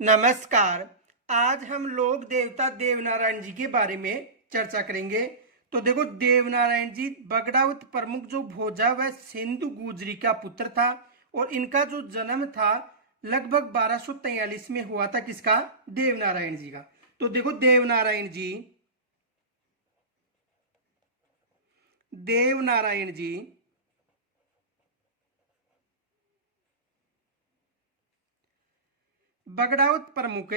नमस्कार। आज हम लोग देवता देवनारायण जी के बारे में चर्चा करेंगे। तो देखो, देवनारायण जी बगड़ावत प्रमुख जो भोजा व सिंधु गुजरी का पुत्र था और इनका जो जन्म था लगभग 1243 में हुआ था। किसका? देवनारायण जी का। तो देखो, देवनारायण जी बगड़ावत प्रमुख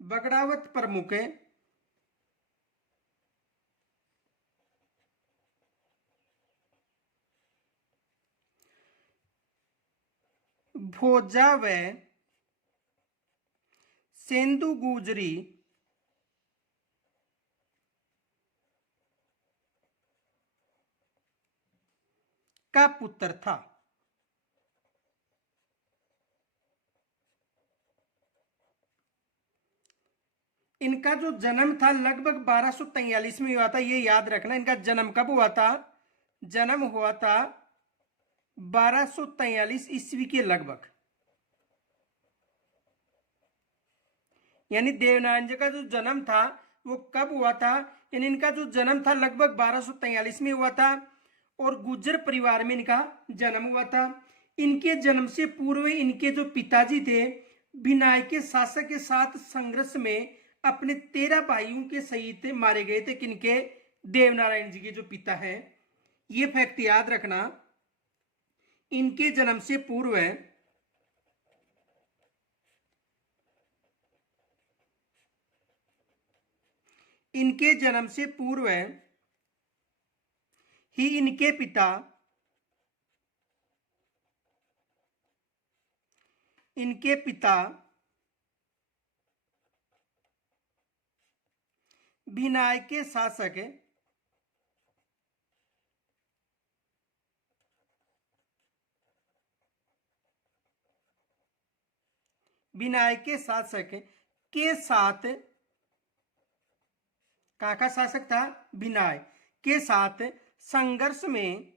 बगड़ावत प्रमुख भोजा व सिंधु गुजरी का पुत्र था। इनका जो जन्म था लगभग 1243 में हुआ था। ये याद रखना, इनका जन्म कब हुआ था? जन्म हुआ था 1243 ईस्वी के लगभग। यानी देवनारायण जी का जो जन्म था वो कब हुआ था? यानी इनका जो जन्म था लगभग 1243 में हुआ था और गुर्जर परिवार में इनका जन्म हुआ था। इनके जन्म से पूर्व इनके जो पिताजी थे बिनाय के शासक के साथ संघर्ष में अपने 13 भाइयों के सहित मारे गए थे। किनके? देवनारायण जी के जो पिता हैं। ये फैक्ट याद रखना, इनके जन्म से पूर्व इनके जन्म से पूर्व ही इनके पिता भिनाय के शासक के साथ, कहाँ का शासक था? भिनाय के साथ संघर्ष में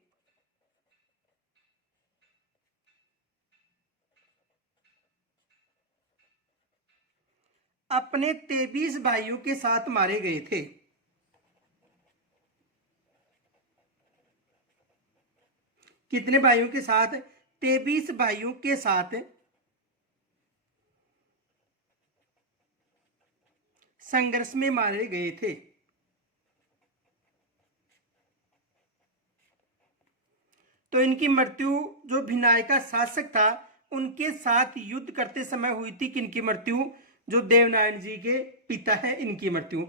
अपने 23 भाइयों के साथ मारे गए थे। कितने भाइयों के साथ? 23 भाइयों के साथ संघर्ष में मारे गए थे। तो इनकी मृत्यु जो भिनाय का शासक था उनके साथ युद्ध करते समय हुई थी। किनकी मृत्यु? जो देवनारायण जी के पिता है इनकी मृत्यु।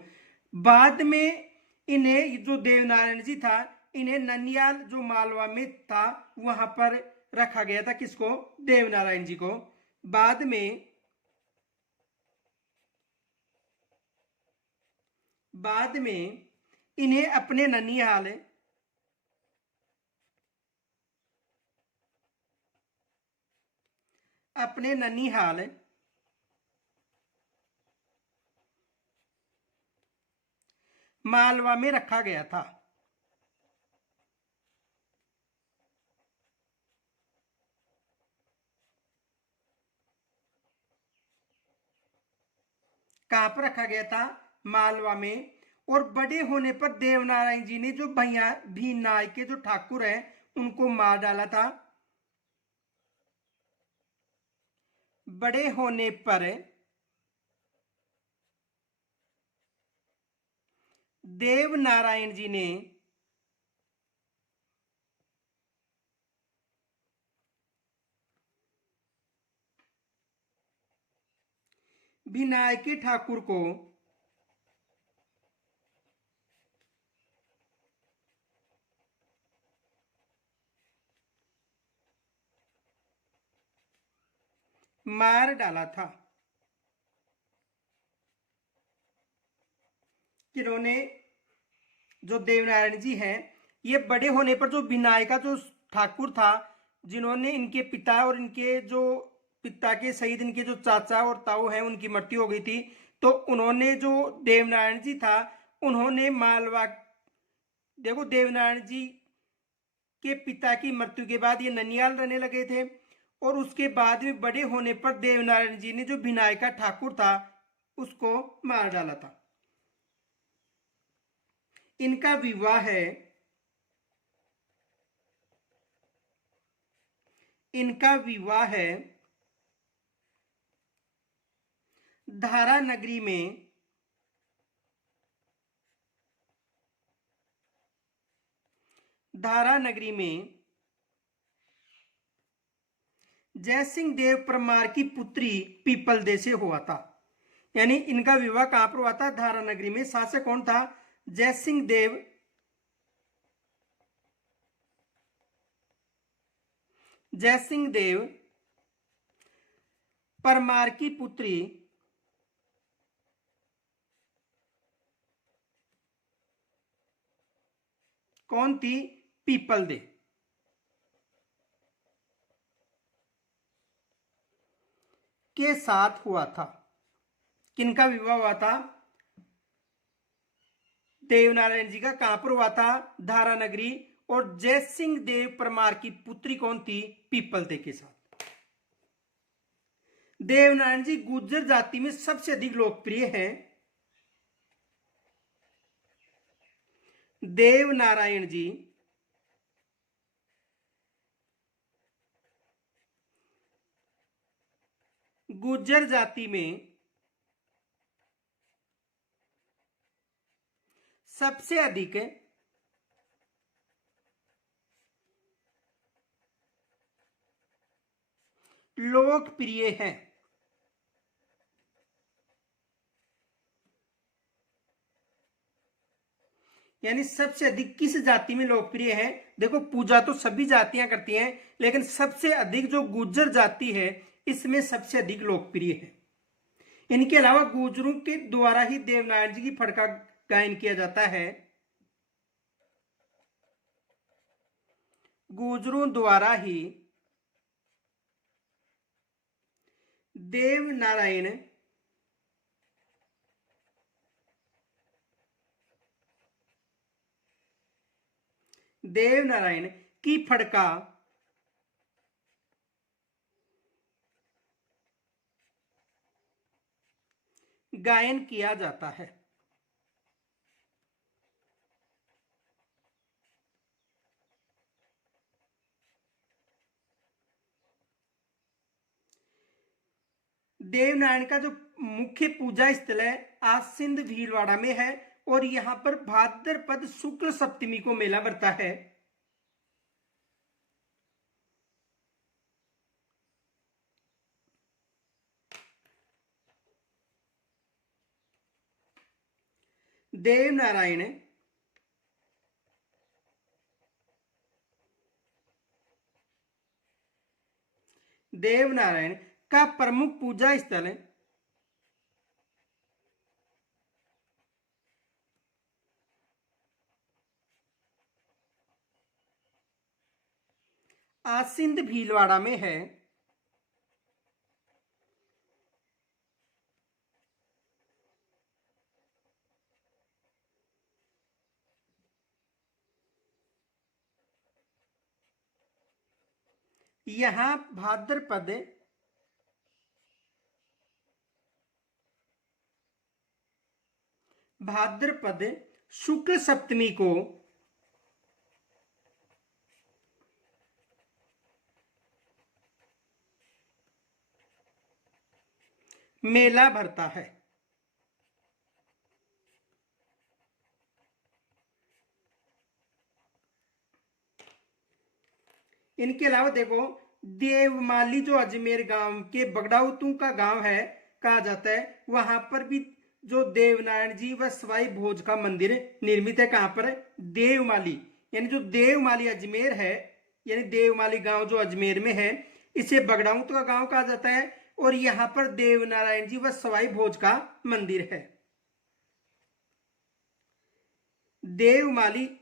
बाद में इन्हें, जो देवनारायण जी था, इन्हें ननियाल जो मालवा में था वहां पर रखा गया था। किसको? देवनारायण जी को। बाद में इन्हें अपने ननिहाल मालवा में रखा गया था। कहां पर रखा गया था? मालवा में। और बड़े होने पर देवनारायण जी ने जो भैया भीनाय के जो ठाकुर हैं उनको मार डाला था। बड़े होने पर देवनारायण जी ने भिनाय के ठाकुर को मार डाला था। किन्होंने? जो देवनारायण जी हैं, ये बड़े होने पर जो भिनाय का जो ठाकुर था, जिन्होंने इनके पिता और इनके जो पिता के सहित इनके जो चाचा और ताऊ हैं उनकी मृत्यु हो गई थी। तो उन्होंने, जो देवनारायण जी था, उन्होंने मालवा, देखो देवनारायण जी के पिता की मृत्यु के बाद ये ननियाल रहने लगे थे और उसके बाद में बड़े होने पर देवनारायण जी ने जो विनायका ठाकुर था उसको मार डाला था। इनका विवाह है धारा नगरी में जयसिंह देव परमार की पुत्री पीपलदे से हुआ था। यानी इनका विवाह कहां पर हुआ था? धारा नगरी में। शासक कौन था? जयसिंह देव परमार की पुत्री कौन थी? पीपलदे। के साथ हुआ था। किनका विवाह हुआ था? देवनारायण जी का। कहां पर हुआ था? धारा नगरी। और जयसिंह देव परमार की पुत्री कौन थी? पीपलदे के साथ। देवनारायण जी गुर्जर जाति में सबसे अधिक लोकप्रिय हैं। देवनारायण जी गुर्जर जाति में सबसे अधिक लोकप्रिय हैं। यानी सबसे अधिक किस जाति में लोकप्रिय है? देखो, पूजा तो सभी जातियां करती हैं, लेकिन सबसे अधिक जो गुर्जर जाति है इसमें सबसे अधिक लोकप्रिय है। इनके अलावा गुर्जरों के द्वारा ही देवनारायण जी की फड़का गायन किया जाता है। गुर्जरों द्वारा ही देवनारायण की फड़का गायन किया जाता है। देवनारायण का जो मुख्य पूजा स्थल है आसिंद भीलवाड़ा में है और यहां पर भाद्रपद शुक्ल सप्तमी को मेला भरता है। देवनारायण का प्रमुख पूजा स्थल आसिंद भीलवाड़ा में है। यहां भाद्रपद शुक्ल सप्तमी को मेला भरता है। इनके अलावा देखो, देवमाली जो अजमेर गांव के बगड़ाउतू का गांव है कहा जाता है, वहां पर भी जो देवनारायण जी व सवाई भोज का मंदिर निर्मित है। कहां पर है? देवमाली। यानी जो देवमाली अजमेर है, यानी देवमाली गांव जो अजमेर में है, इसे बगड़ाउत का गांव कहा जाता है और यहां पर देवनारायण जी व सवाई भोज का मंदिर है। देवमाली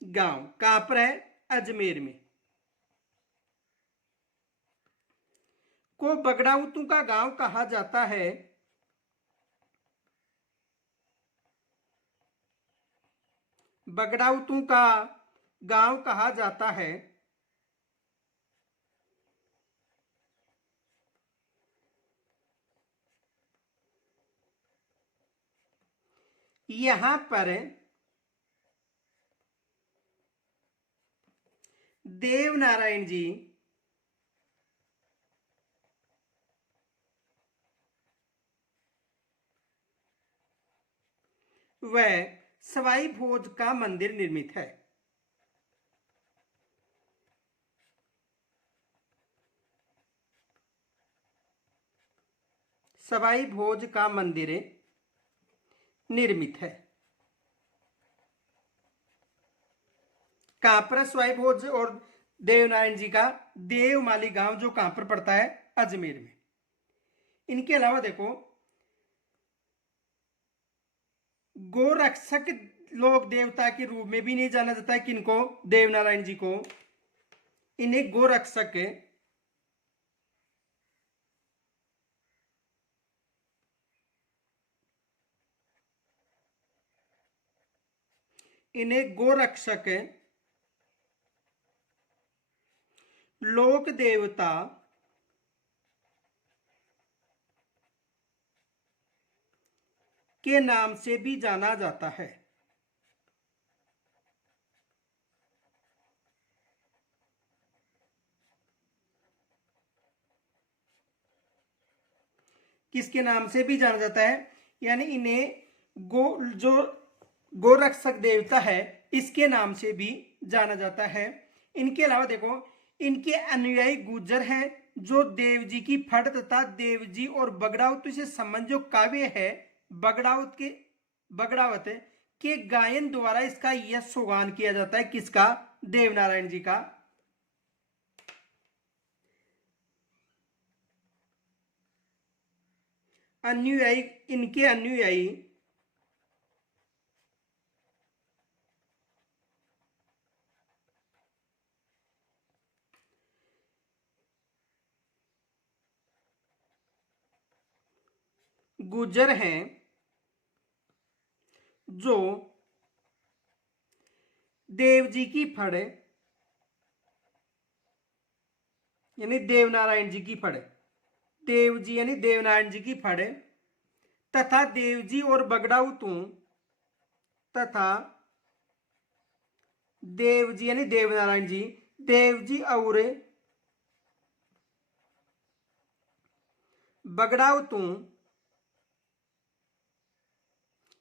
गांव कहां पर है? अजमेर में। को बगड़ाउतू का गांव कहा जाता है बगड़ाउतों का गांव कहा जाता है। यहां पर देव नारायण जी व सवाई भोज का मंदिर निर्मित है। सवाई भोज का मंदिर निर्मित है। कहां पर सवाई भोज और देवनारायण जी का देवमाली गांव जो कहां पर पड़ता है? अजमेर में। इनके अलावा देखो, गोरक्षक लोक देवता के रूप में भी नहीं जाना जाता है किनको? देवनारायण जी को। इन्हें गोरक्षक, इन्हें गोरक्षक, लोक देवता के नाम से भी जाना जाता है। किसके नाम से भी जाना जाता है? यानी इन्हें जो गोरक्षक देवता है इसके नाम से भी जाना जाता है। इनके अलावा देखो, इनके अनुयायी गुर्जर हैं जो देव जी की फट तथा देव जी और बगड़ावत से संबंध जो काव्य है बगड़ावत के गायन द्वारा इसका यशोगान किया जाता है। किसका? देवनारायण जी का। अनुयायी, इनके अनुयायी गुर्जर हैं जो देव जी की फड़ यानी देवनारायण जी की फड़, देव जी यानी देवनारायण जी की फड़ तथा देव जी और बगड़ाउतों तथा देव जी यानी देवनारायण जी, देव जी और बगड़ाउतों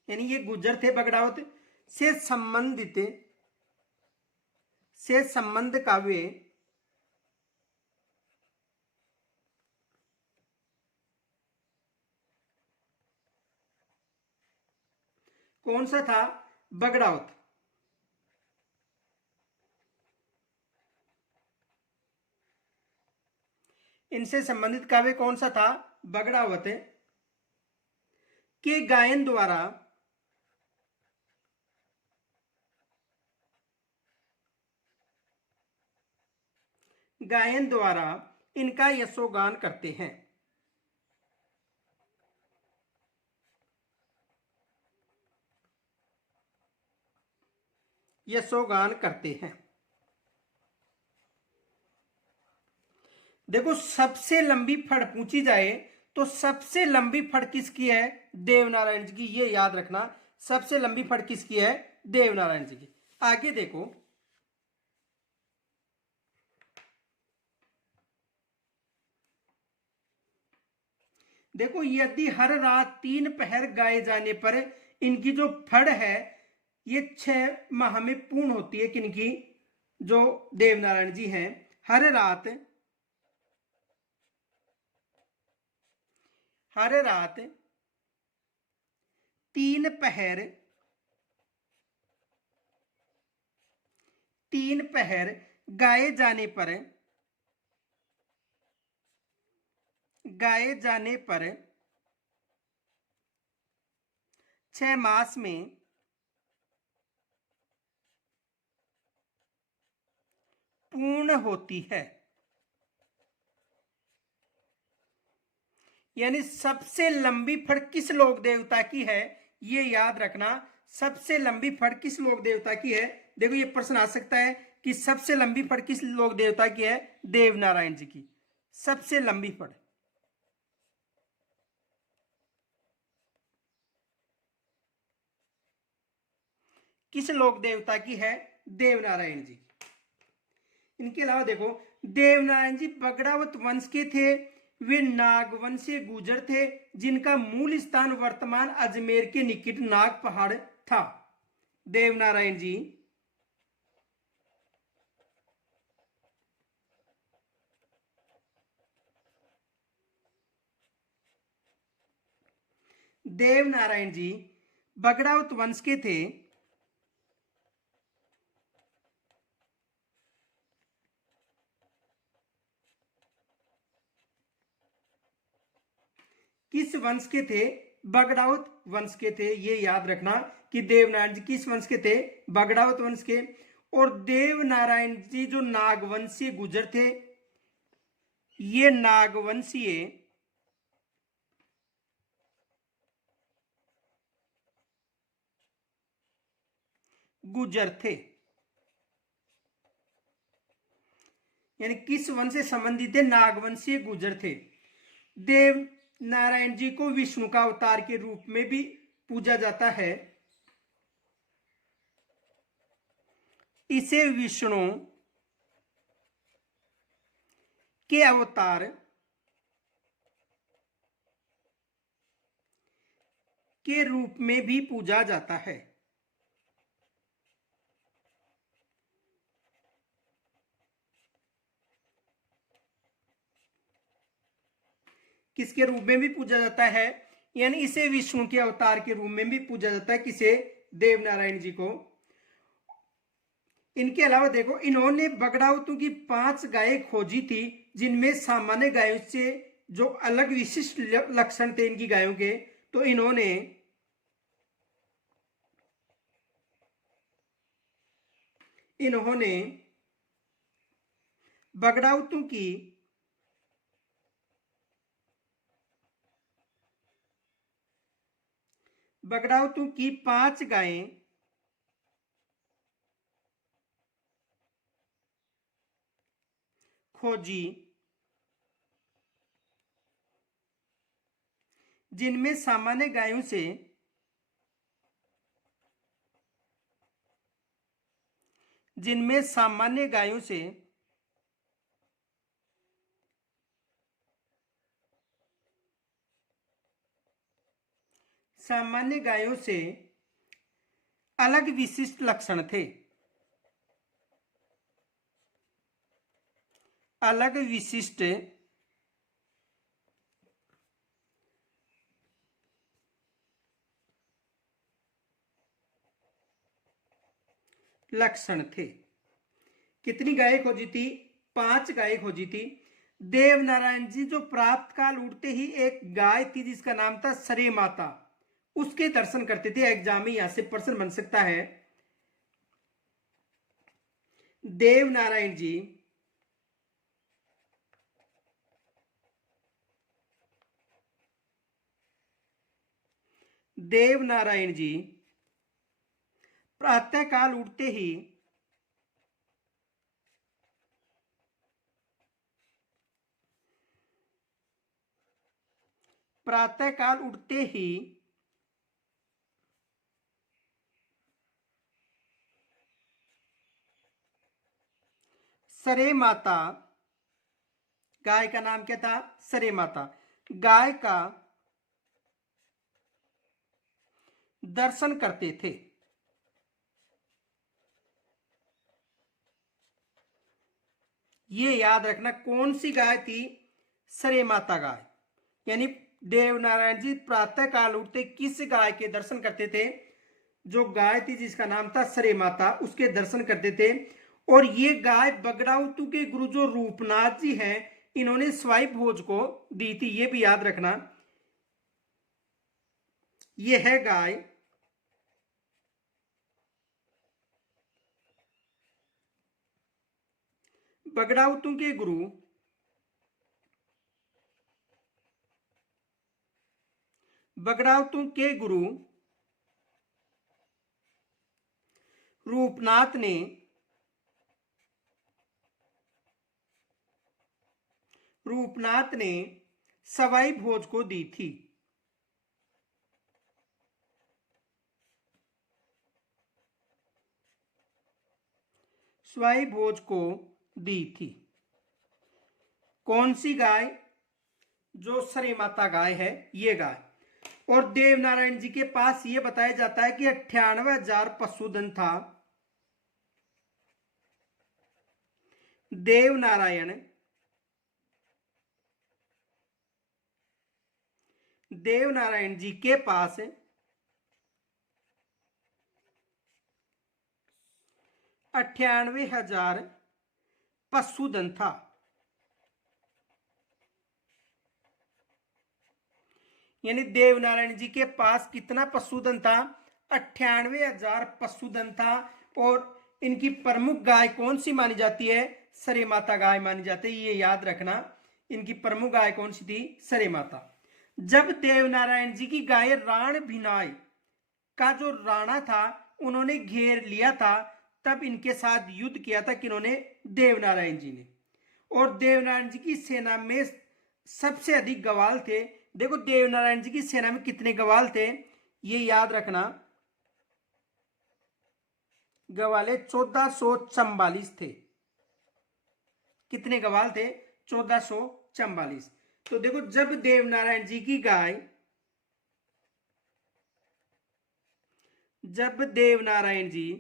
यानी ये गुर्जर थे बगड़ाउत से संबंध काव्य कौन सा था? बगड़ाउत। इनसे संबंधित काव्य कौन सा था? बगड़ावत के गायन द्वारा इनका यशोगान करते हैं। यशोगान करते हैं। देखो, सबसे लंबी फड़ पूछी जाए तो सबसे लंबी फड़ किसकी है? देवनारायण जी की। ये याद रखना, सबसे लंबी फड़ किसकी है? देवनारायण जी की। आगे देखो, यदि हर रात 3 पहर गाए जाने पर इनकी जो फड़ है ये 6 माह में पूर्ण होती है। किनकी? जो देवनारायण जी हैं। हर रात 3 पहर गाए जाने पर 6 मास में पूर्ण होती है। यानी सबसे लंबी फड़ किस लोक देवता की है? ये याद रखना, सबसे लंबी फड़ किस लोक देवता की है? देखो ये प्रश्न आ सकता है कि सबसे लंबी फड़ किस लोक देवता की है? देव नारायण जी की सबसे लंबी फड़। किस लोक देवता की है? देव नारायण जी। इनके अलावा देखो, देव नारायण जी बगड़ावत वंश के थे। वे नागवंशीय गुजर थे जिनका मूल स्थान वर्तमान अजमेर के निकट नाग पहाड़ था। देव नारायण जी देव नारायण जी बगड़ावत वंश के थे। किस वंश के थे? बगड़ावत वंश के थे। ये याद रखना कि देवनारायण जी किस वंश के थे? बगड़ावत वंश के। और देव नारायण जी जो नागवंशीय गुजर थे, ये नागवंशीय गुजर थे। यानी किस वंश से संबंधित थे? नागवंशीय गुजर थे। देव नारायण जी को विष्णु का अवतार के रूप में भी पूजा जाता है। इसे विष्णु के अवतार के रूप में भी पूजा जाता है। किसके रूप में भी पूजा जाता है? यानी इसे विष्णु के अवतार के रूप में भी पूजा जाता है। किसे? देव नारायण जी को। इनके अलावा देखो, इन्होंने बगड़ावतों की 5 गायें खोजी थी जिनमें सामान्य गायों से जो अलग विशिष्ट लक्षण थे इनकी गायों के, तो इन्होंने बगड़ावतों की 5 गायें खोजी जिनमें सामान्य गायों से अलग विशिष्ट लक्षण थे। अलग विशिष्ट लक्षण थे। कितनी गायें खोजी थी? 5 गायें खोजी थी। देव नारायण जी जो प्राप्त काल उठते ही एक गाय थी जिसका नाम था सरे माता, उसके दर्शन करते थे। एग्जाम में यहां से प्रश्न बन सकता है। देव नारायण जी प्रातः काल उठते ही सरे माता, गाय का नाम क्या था? सरे माता, गाय का दर्शन करते थे। ये याद रखना, कौन सी गाय थी? सरे माता गाय। यानी देव नारायण जी प्रातः काल उठते किस गाय के दर्शन करते थे? जो गाय थी जिसका नाम था सरे माता, उसके दर्शन करते थे। और ये गाय बगड़ाउतू के गुरु जो रूपनाथ जी हैं, इन्होंने स्वाई भोज को दी थी। ये भी याद रखना। ये है गाय बगड़ाउतू के गुरु रूपनाथ ने सवाई भोज को दी थी। सवाई भोज को दी थी। कौन सी गाय? जो सरे माता गाय है, ये गाय। और देवनारायण जी के पास ये बताया जाता है कि 98,000 पशुधन था। देवनारायण जी के पास 98,000 पशुधन था। यानी देवनारायण जी के पास कितना पशुधन था? 98,000 पशुधन था। और इनकी प्रमुख गाय कौन सी मानी जाती है? सरे माता गाय मानी जाती है। ये याद रखना, इनकी प्रमुख गाय कौन सी थी? सरे माता। जब देवनारायण जी की गाय राण भिनाय का जो राणा था उन्होंने घेर लिया था, तब इनके साथ युद्ध किया था किन्होंने? देवनारायण जी ने। और देवनारायण जी की सेना में सबसे अधिक गवाल थे। देखो देवनारायण जी की सेना में कितने गवाल थे, ये याद रखना। गवाले 1444 थे। कितने गवाल थे? 1444। तो देखो जब देवनारायण जी की गाय, जब देवनारायण जी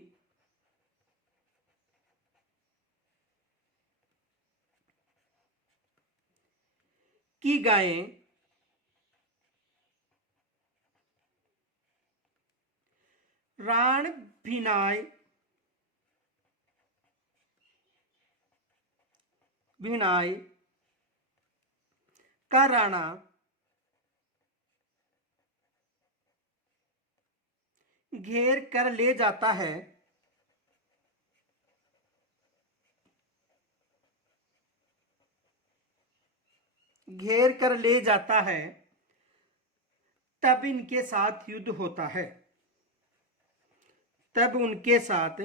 की गायें राण भिनाय का राणा घेर कर ले जाता है, घेर कर ले जाता है, तब इनके साथ युद्ध होता है। तब उनके साथ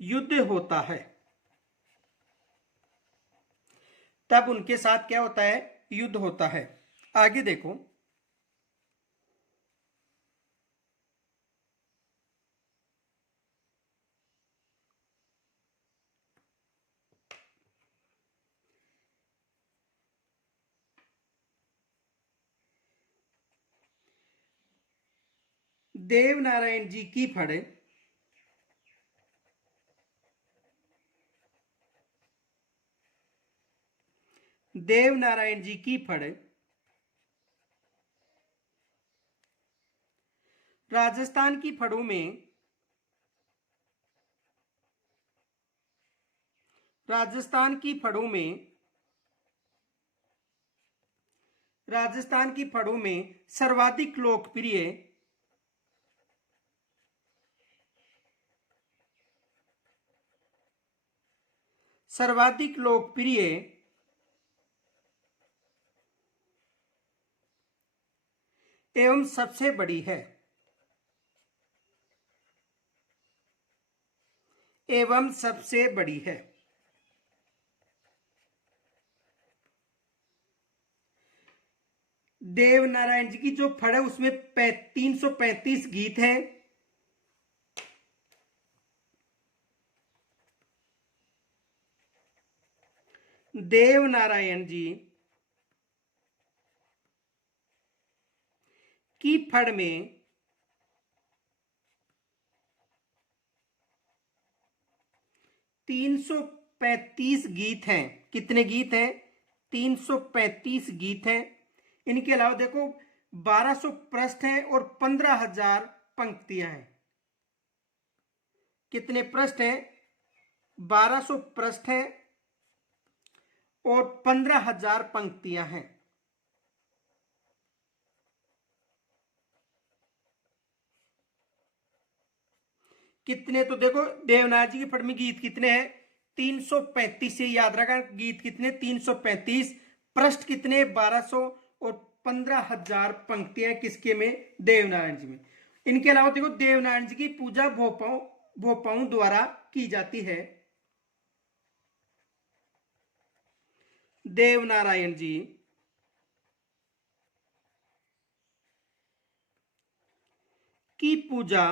युद्ध होता है। तब उनके साथ क्या होता है? युद्ध होता है। आगे देखो, देवनारायण जी की फड़ देवनारायण जी की फड़ राजस्थान की फड़ों में, राजस्थान की फड़ों में, राजस्थान की फड़ों में सर्वाधिक लोकप्रिय, सर्वाधिक लोकप्रिय एवं सबसे बड़ी है, एवं सबसे बड़ी है। देवनारायण जी की जो फड़ है उसमें 335 गीत हैं। देवनारायण जी की फड़ में 335 गीत हैं। कितने गीत हैं? 335 गीत हैं। इनके अलावा देखो 1200 पृष्ठ हैं और 15,000 पंक्तियां हैं। कितने पृष्ठ हैं? 1200 पृष्ठ हैं और 15,000 पंक्तियां हैं। कितने? तो देखो देवनारायण जी की फड़ में गीत कितने हैं? 335 से याद रखा। गीत कितने? 335। पृष्ठ कितने? 1200 और 15,000 पंक्तियां किसके में? देवनारायण जी में। इनके अलावा देखो देवनारायण जी की पूजा भोपाओं द्वारा की जाती है। देवनारायण जी की पूजा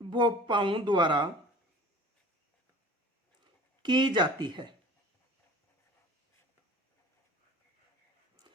भोपाओं द्वारा की जाती है।